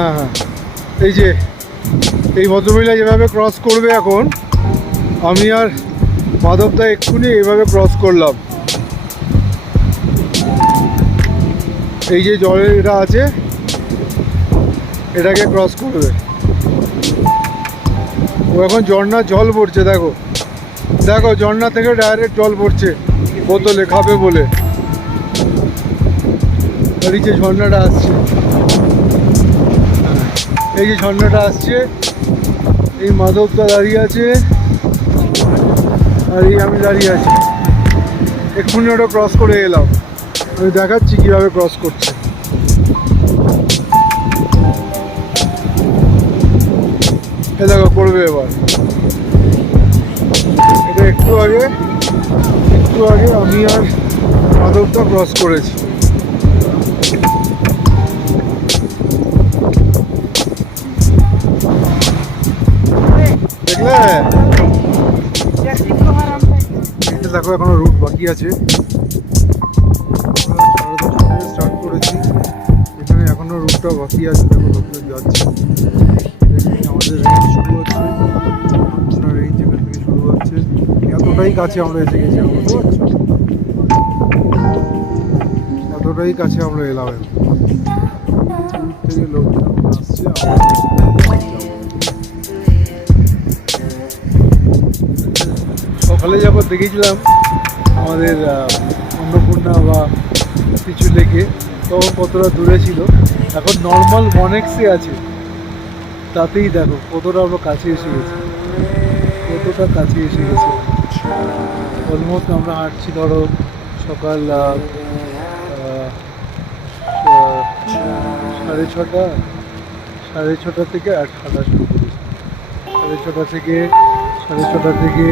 হ্যাঁ হ্যাঁ, এই যে এই ভদ্রমহিলা যেভাবে ক্রস করবে এখন, আমি আর মাধবদা এক্ষুনি এইভাবে ক্রস করলাম। এই যে জলের এটা আছে, এটাকে ক্রস করবে। ও এখন ঝর্ণার জল পড়ছে, দেখো দেখো, ঝর্ণা থেকে ডাইরেক্ট জল পড়ছে বোতলে খাবে বলে। আর এই যে ঝর্ণাটা আসছে, এই যে ঝর্ণাটা আসছে, এই মাধবদা দাঁড়িয়ে আছে, আর এই আমি দাঁড়িয়ে আছি। এক্ষুনি ওটা ক্রস করে এলাম, আমি দেখাচ্ছি কীভাবে ক্রস করছে। এ দেখো করবে এবার। এটা একটু আগে আমি আর মাধবদা ক্রস করেছি। দেখলে, দেখো এখনো রুট বাকি আছে। স্টার্ট করেছি, এখানে এখনো রুটটা বাকি আছে। দেখো লোকজন যাচ্ছে, আমাদের রেঞ্জ শুরু হচ্ছে, রেঞ্জ এখান থেকে শুরু হচ্ছে। এতটাই কাছে আমরা এসে গেছি, বুঝতে পারছো? এতটাই কাছে আমরা এলাম। দূর থেকে লোকজন আসছে, সকালে যখন দেখেছিলাম আমাদের অন্নপূর্ণা বা কিছু লেকে, তখন কতটা দূরে ছিল। এখন নর্মাল 1x আছে, তাতেই দেখো কতটা আমরা কাছে এসে গেছি, কতটা কাছে এসে গেছি। অলমোস্ট আমরা হাঁটছি ধরো সকাল 6:30 থেকে হাঁটা শুরু করেছি। 6:30 থেকে 6:30 থেকে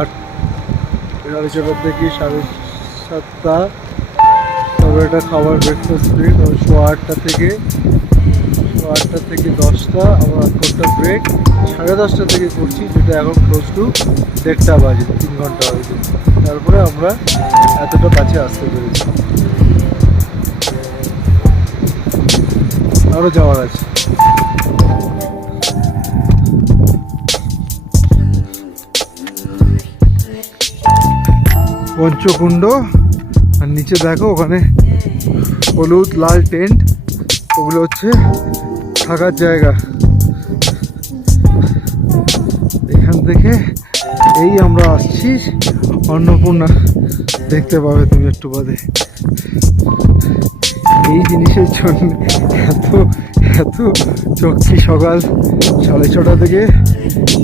8:30 থেকে 7:30, তারপরে একটা খাবার ব্রেকফাস্ট ব্রেক। 8:30 থেকে 10টা, আবার 8 ঘন্টা ব্রেক। 10:30 থেকে করছি, যেটা এখন ক্লোজ টু 1:30 বাজে, 3 ঘন্টা হয়েছে। তারপরে আমরা এতটা কাছে আসতে পেরেছি, আরও যাওয়ার আছে। পঞ্চকুণ্ড, আর নিচে দেখো ওখানে হলুদ লাল টেন্ট, ওগুলো হচ্ছে থাকার জায়গা। এখান থেকে এই আমরা আসছি অন্নপূর্ণা, দেখতে পাবে তুমি একটু বাদে। এই জিনিসের জন্য এত এত চোখছি। সকাল 6:30 থেকে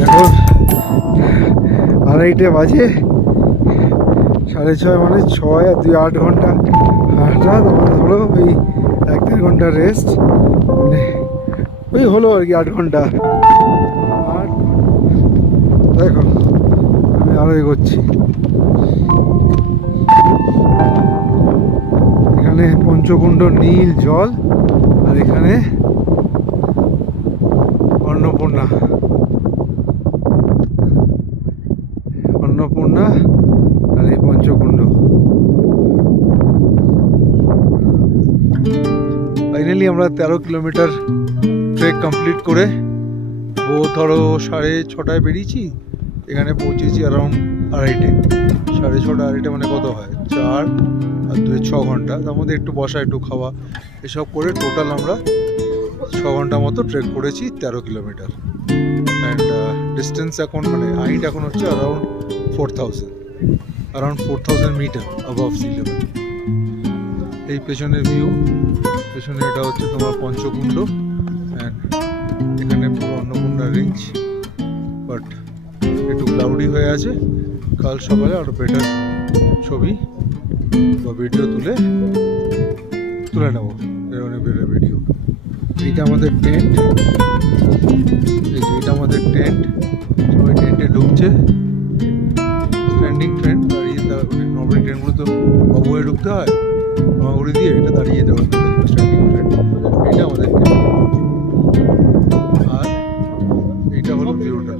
এখন 2:30 বাজে। 6:30 মানে 6 আর 2 8 ঘন্টা হাঁটা। তোমার ধরো ওই 1-1.5 ঘন্টা রেস্ট, মানে ওই হলো আর কি 8 ঘন্টা। দেখো আমি আরো এগোচ্ছি। এখানে পঞ্চকুণ্ড নীল জল, আর এখানে অন্নপূর্ণা আর এই পঞ্চকুণ্ড। ফাইনালি আমরা 13 কিলোমিটার ট্রেক কমপ্লিট করে, ও ধরো 6:30 বেরিয়েছি, এখানে পৌঁছেছি অ্যারাউন্ড 2:30। 6:30 2:30 মানে কত হয়, 4 আর 2 6 ঘন্টা। তার মধ্যে একটু বসা, একটু খাওয়া, এসব করে টোটাল আমরা 6 ঘন্টা মতো ট্রেক করেছি 13 কিলোমিটার। অ্যান্ড ডিস্টেন্স এখন মানে হাইট এখন হচ্ছে around 4,000 metre above sea level. এই পেছনের ভিউ, পেছনে এটা হচ্ছে তোমার পঞ্চকুণ্ড, অ্যান্ড এখানে পুরো অন্নপূর্ণা রেঞ্জ। বাট একটু ক্লাউডি হয়ে আছে, কাল সকালে আরও বেটার ছবি বা ভিডিও তুলে নেবো, এর অনেক বেটার ভিডিও। এইটা আমাদের টেন্ট, এইটা আমাদের টেন্ট। সবাই টেন্টে ঢুকছে, স্ট্যান্ডিং ট্রেন। দাঁড়িয়ে নর্মালি ট্রেনগুলো তো বাবু হয়ে ঢুকতে হয়, মাগুড়ি দিয়ে, এটা দাঁড়িয়ে দেওয়া স্ট্যান্ডিং ট্রেন। এইটা আমাদের টেন্ট, আর এইটা হলো ভিউটা।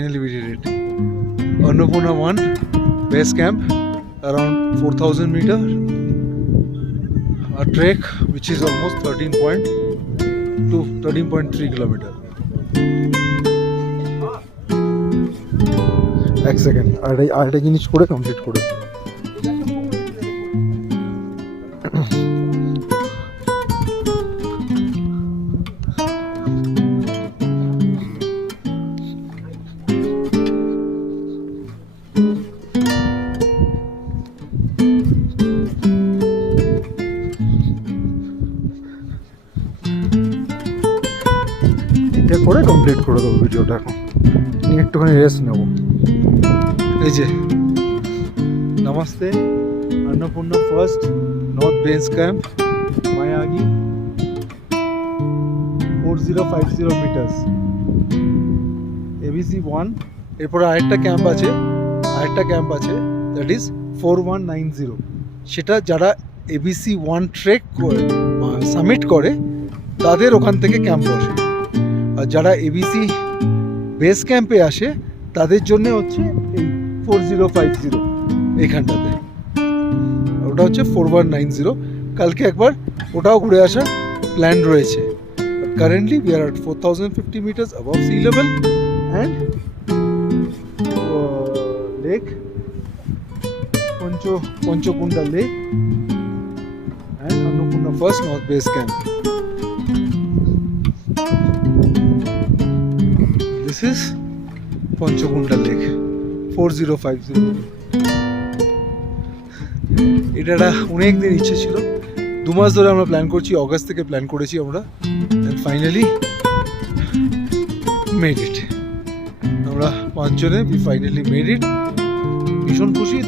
finally we did it. Annapurna 1 base camp, around 4,000 meter. A trek which is almost 13.3 kilometer. এক সেকেন্ড আরেকটা জিনিস করে কমপ্লিট করে কমপ্লিট করে দেবো ভিডিওটা। এখন একটুখানি রেস্ট নেবো। এই যে নমস্তে, Annapurna first north base camp, মায়াগি 4050 মিটার্স, ABC 1। এরপরে আরেকটা ক্যাম্প আছে দ্যাট ইজ 4190। সেটা যারা ABC 1 ট্রেক সামিট করে তাদের ওখান থেকে ক্যাম্প বসে, আর যারা ABC বেস ক্যাম্পে আসে তাদের জন্য হচ্ছে এই 4050 এইখানটাতে, ওটা হচ্ছে 4190। কালকে একবার ওটাও ঘুরে আসার প্ল্যান রয়েছে। Currently we are at 4050 metres above sea level and lake Panchkunda lake and Annapurna first north base camp. This is Panchkunda lake 4050। এটা অনেক দিন ইচ্ছে ছিল, 2 মাস ধরে আমরা প্ল্যান করছি, অগাস্ট থেকে প্ল্যান করেছি আমরা, and finally made it। আমরা 5 জনে we finally made it। ভীষণ খুশি।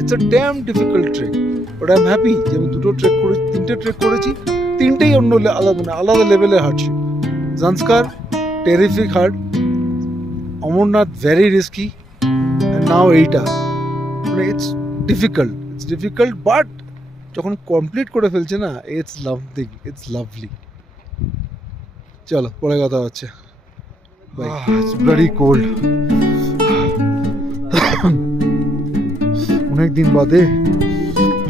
It's a damn difficult trek, but I'm happy যে আমি 3টে ট্রেক করেছি, 3টেই অন্য আলাদা লেভেলের hardship. Zanskar terrific hard, Amarnath very risky, and now এইটা মানে it's difficult but যখন কমপ্লিট করে ফেলছে না, it's lovely। চলো পরে কথা হচ্ছে। It's very cold। অনেকদিন বাদে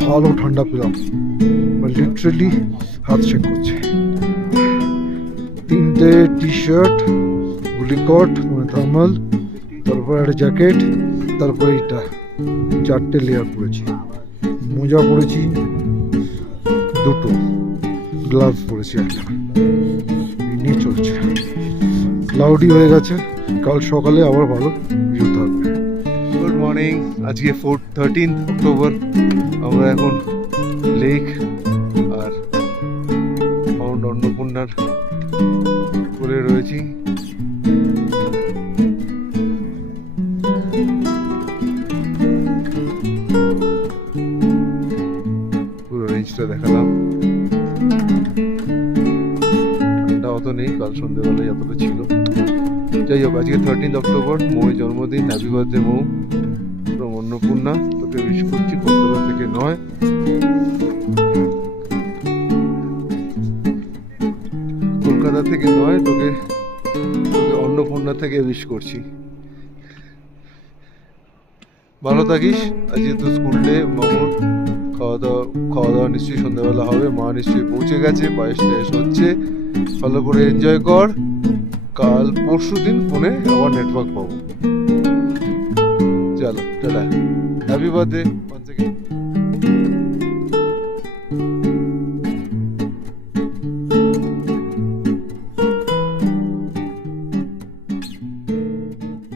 ভালো ঠান্ডা পেলাম, লিটারালি হাত শেক করছে। 3টে টি-শার্ট, বুলিকট মানে থার্মাল, তারপর একটা জ্যাকেট, তারপর এইটা 4টে লেয়ার পরেছি, মোজা পরেছি 2টো, গ্লাভস পরেছি একটা, নিয়ে চলছে। ক্লাউডি হয়ে গেছে, কাল সকালে আবার ভালো ভিউ থাকবে। গুড মর্নিং, আজকে 13 অক্টোবর। আমরা এখন লেক আর মাউন্ট অন্নপূর্ণার করে রয়েছি। পুরো রেঞ্জটা দেখালাম। ঠান্ডা অত নেই, কাল সন্ধ্যেবেলায় এতটা ছিল। যাই হোক, আজকে 13 অক্টোবর, মৌয়ের জন্মদিন। Happy birthday Mou from Annapurna. তোকে উইশ করছি কলকাতা থেকে নয়। তোকে অন্নপূর্ণা থেকে উইশ করছি। ভালো থাকিস। আজকে তো স্কুল ডে মামুর। খাওয়া দাওয়া নিশ্চয়ই সন্ধ্যাবেলা হবে। মা নিশ্চয়ই পৌঁছে গেছে, পায়েস টায়েস হচ্ছে। ভালো করে এনজয় কর। কাল পরশু দিন ফোনে আবার নেটওয়ার্ক পাবো। চলো টাটা, হ্যাপি বার্থডে ওয়ান্স अगेन।